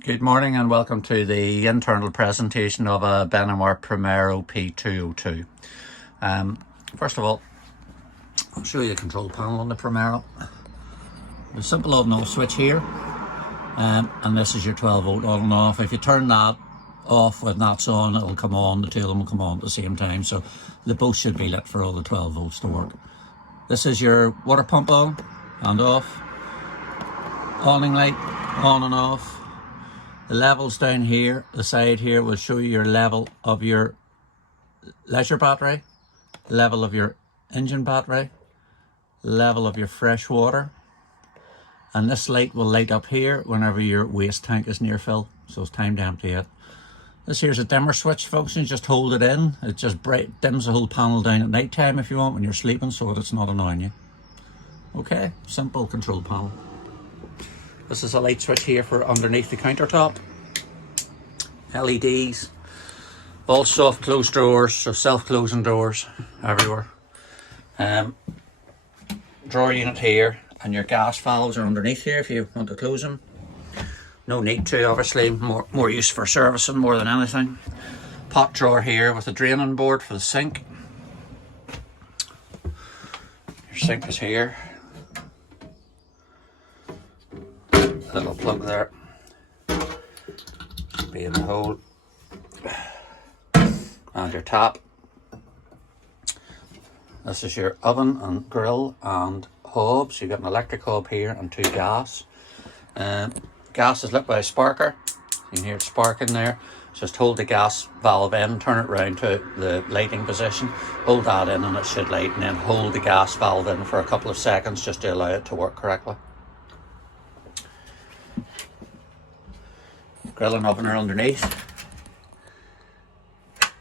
Good morning and welcome to the internal presentation of a Benimar Primero p202. First of all, I'll show you the control panel on the Primero. The simple on and off switch here, and this is your 12 volt on and off. If you turn that off when that's on, it'll come on, the two of them will come on at the same time, so they both should be lit for all the 12 volts to work. This is your water pump on and off, awning light on and off. The levels down here, the side here, will show you your level of your leisure battery, level of your engine battery, level of your fresh water, and this light will light up here whenever your waste tank is near fill, so it's time to empty it. This here's a dimmer switch function, just hold it in, it just dims the whole panel down at night time if you want when you're sleeping so that it's not annoying you. Okay, simple control panel. This is a light switch here for underneath the countertop. LEDs, all soft close drawers, so self-closing doors everywhere. Drawer unit here, and your gas valves are underneath here if you want to close them. No need to, obviously, more use for servicing more than anything. Pot drawer here with a draining board for the sink. Your sink is here. Little plug there, should be in the hole, and your tap. This is your oven and grill and hob, so you've got an electric hob here and two gas. Gas is lit by a sparker, you can hear it sparking there. Just hold the gas valve in, turn it round to the lighting position, hold that in and it should light, and then hold the gas valve in for a couple of seconds just to allow it to work correctly. Grill and oven are underneath.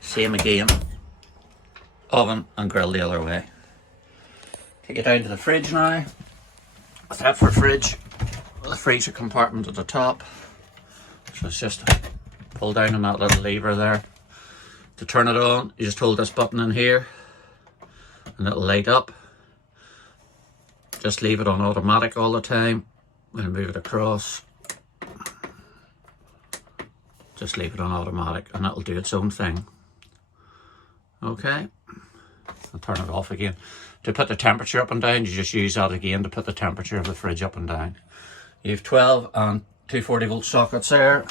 Same again. Oven and grill the other way. Take it down to the fridge now. With that for fridge, the freezer compartment at the top. So it's just pull down on that little lever there. To turn it on, you just hold this button in here and it'll light up. Just leave it on automatic all the time and move it across. Just leave it on automatic and that'll do its own thing. Okay, I'll turn it off again. To put the temperature up and down, you just use that again to put the temperature of the fridge up and down. You have 12 and 240 volt sockets there.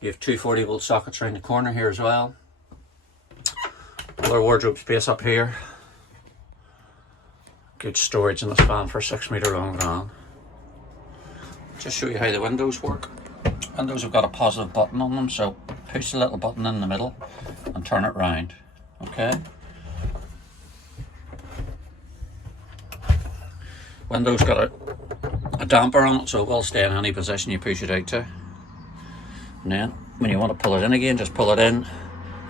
You have 240 volt sockets around the corner here as well. Another wardrobe space up here. Good storage in this van for a 6 metre long van. Just show you how the windows work. Windows have got a positive button on them, so push the little button in the middle and turn it round. Okay. Windows got a damper on it, so it will stay in any position you push it out to. And then when you want to pull it in again, just pull it in.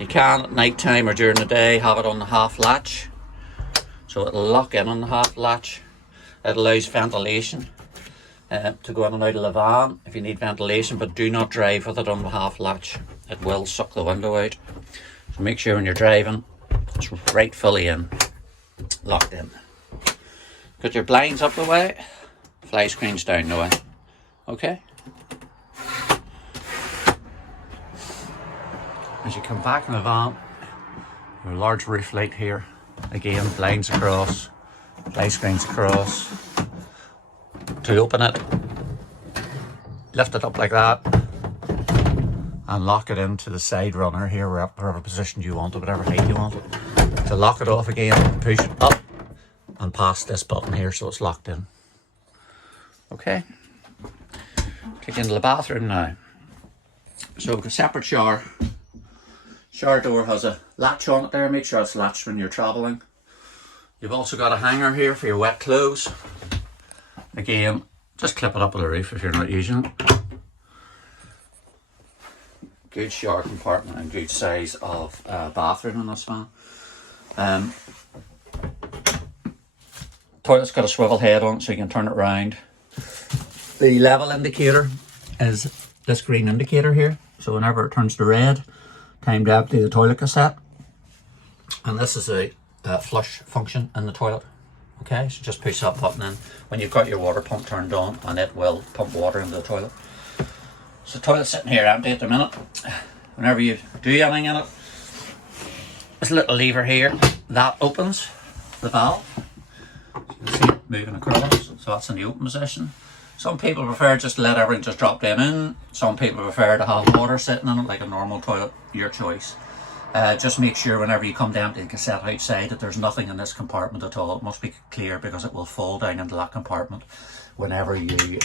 You can at night time or during the day have it on the half latch, so it'll lock in on the half latch. It allows ventilation to go in and out of the van if you need ventilation, but do not drive with it on the half latch. It will suck the window out. So make sure when you're driving it's right fully in, locked in. Got your blinds up the way, fly screens down the way. Okay. As you come back in the van, your large roof light here. Again, blinds across, fly screens across. To open it, lift it up like that and lock it into the side runner here, wherever position you want it, whatever height you want it. To lock it off again, push it up and past this button here so it's locked in. Okay, take you into the bathroom now. So a separate shower. Shower door has a latch on it there, make sure it's latched when you're travelling. You've also got a hanger here for your wet clothes. Again, just clip it up with the roof if you're not using it. Good shower compartment and good size of bathroom in this van. Toilet's got a swivel head on it so you can turn it round. The level indicator is this green indicator here, so whenever it turns to red, time to empty the toilet cassette. And this is a flush function in the toilet. Okay, so just push that button in when you've got your water pump turned on and it will pump water into the toilet. So the toilet's sitting here empty at the minute. Whenever you do anything in it, there's a little lever here that opens the valve. You can see it moving across, so that's in the open position. Some people prefer just to let everything just drop down in. Some people prefer to have water sitting in it like a normal toilet, your choice. Just make sure whenever you come down to the cassette outside that there's nothing in this compartment at all. It must be clear because it will fall down into that compartment whenever you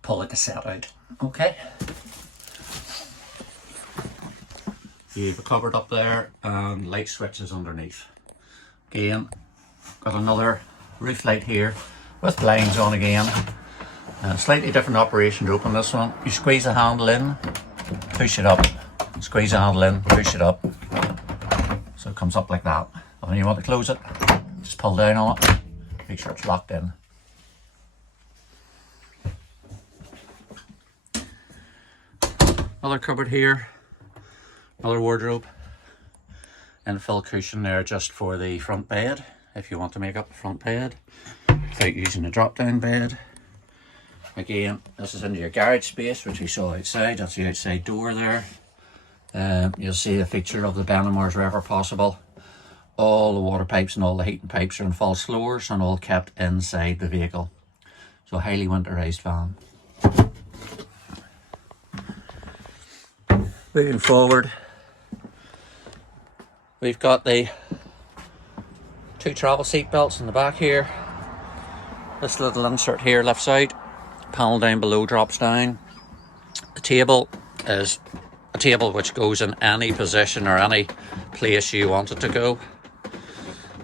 pull the cassette out. Okay. You have a cupboard up there and light switches underneath. Again, got another roof light here with blinds on again. Slightly different operation to open this one. You squeeze the handle in, push it up. Squeeze the handle in, push it up. So it comes up like that. And when you want to close it, just pull down on it. Make sure it's locked in. Another cupboard here. Another wardrobe. Infill cushion there just for the front bed, if you want to make up the front bed without using a drop-down bed. Again, this is into your garage space, which we saw outside. That's the outside door there. You'll see a feature of the Benimars wherever possible. All the water pipes and all the heating pipes are in false floors and all kept inside the vehicle. So highly winterized van. Moving forward, we've got the 2 travel seat belts in the back here. This little insert here lifts out. Panel down below drops down. The table is a table which goes in any position or any place you want it to go.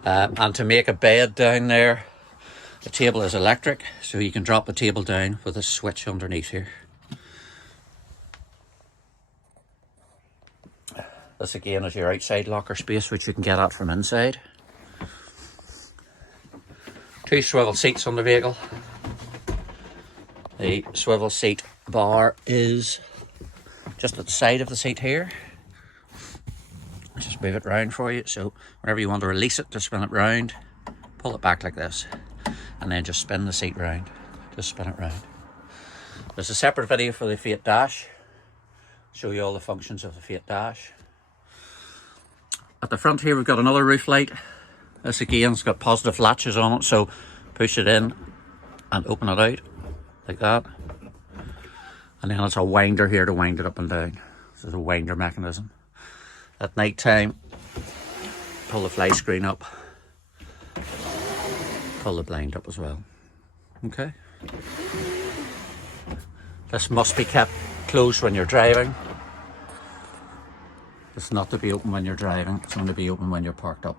And to make a bed down there, the table is electric, so you can drop the table down with a switch underneath here. This again is your outside locker space, which you can get at from inside. 2 swivel seats on the vehicle. The swivel seat bar is just at the side of the seat here. Just move it round for you. So whenever you want to release it, to spin it round, pull it back like this, and then just spin the seat round. Just spin it round. There's a separate video for the Fiat dash. Show you all the functions of the Fiat dash. At the front here, we've got another roof light. This again has got positive latches on it, so push it in and open it out like that. And then it's a winder here to wind it up and down. This is a winder mechanism. At night time, pull the fly screen up, pull the blind up as well. Okay. This must be kept closed when you're driving. It's not to be open when you're driving, it's only to be open when you're parked up.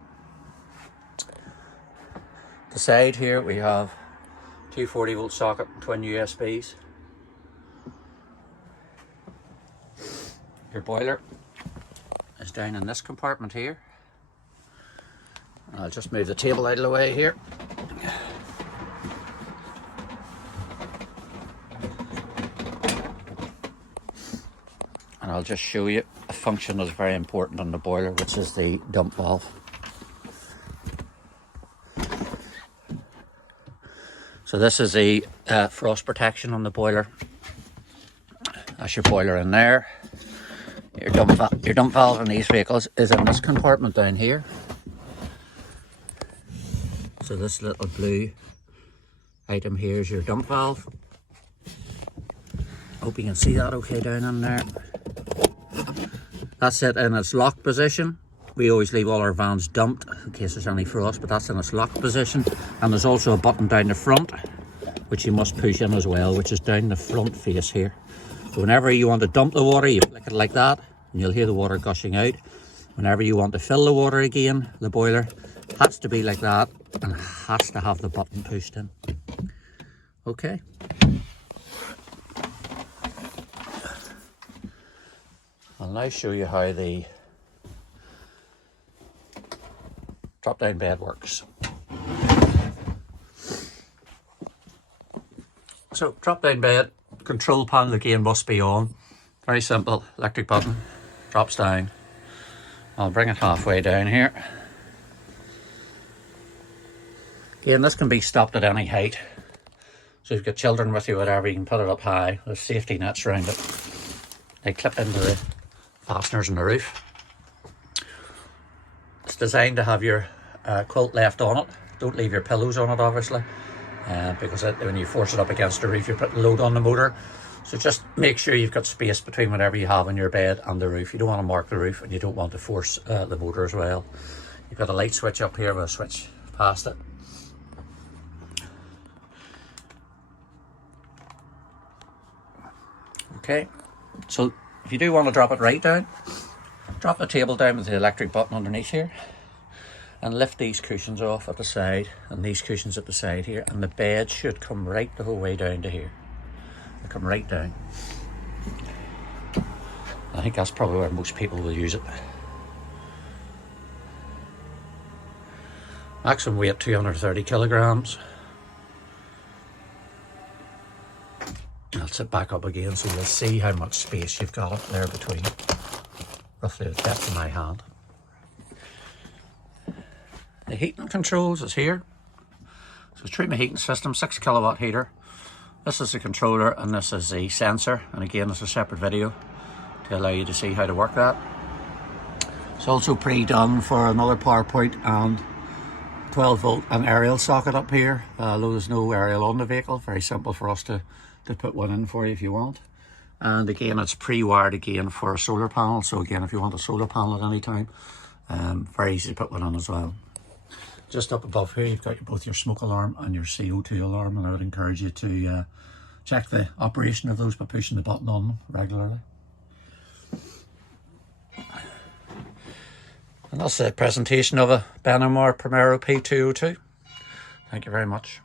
The side here we have 240 volt socket, twin USBs. Your boiler is down in this compartment here. I'll just move the table out of the way here. And I'll just show you a function that's very important on the boiler, which is the dump valve. So this is the frost protection on the boiler. That's your boiler in there. Your dump valve in these vehicles is in this compartment down here. So this little blue item here is your dump valve. Hope you can see that okay down in there. That's it in its lock position. We always leave all our vans dumped in case there's any frost, but that's in its lock position. And there's also a button down the front, which you must push in as well, which is down the front face here. So whenever you want to dump the water, you flick it like that, and you'll hear the water gushing out. Whenever you want to fill the water again, the boiler has to be like that, and has to have the button pushed in. Okay. I'll now show you how the drop-down bed works. So, drop-down bed, control panel again must be on. Very simple, electric button, drops down. I'll bring it halfway down here. Again, this can be stopped at any height. So if you've got children with you, whatever, you can put it up high. There's safety nets around it. They clip into the fasteners in the roof. It's designed to have your quilt left on it. Don't leave your pillows on it, obviously, because when you force it up against the roof, you're putting load on the motor. So just make sure you've got space between whatever you have on your bed and the roof. You don't want to mark the roof, and you don't want to force the motor as well. You've got a light switch up here. We'll switch past it. Okay, so if you do want to drop it right down, drop the table down with the electric button underneath here and lift these cushions off at the side and these cushions at the side here, and the bed should come right the whole way down to here. It'll come right down. I think that's probably where most people will use it. Maximum weight 230 kilograms. I'll sit back up again so you'll see how much space you've got up there between, roughly the depth of my hand. The heating controls is here. So treatment heating system, 6 kilowatt heater. This is the controller and this is the sensor. And again, it's a separate video to allow you to see how to work that. It's also pre-done for another power point and 12 volt and aerial socket up here. Though there's no aerial on the vehicle, very simple for us to put one in for you if you want. And again, it's pre-wired again for a solar panel. So again, if you want a solar panel at any time, very easy to put one on as well. Just up above here, you've got both your smoke alarm and your CO2 alarm, and I would encourage you to check the operation of those by pushing the button on them regularly. And that's a presentation of a Benimar Primero P202. Thank you very much.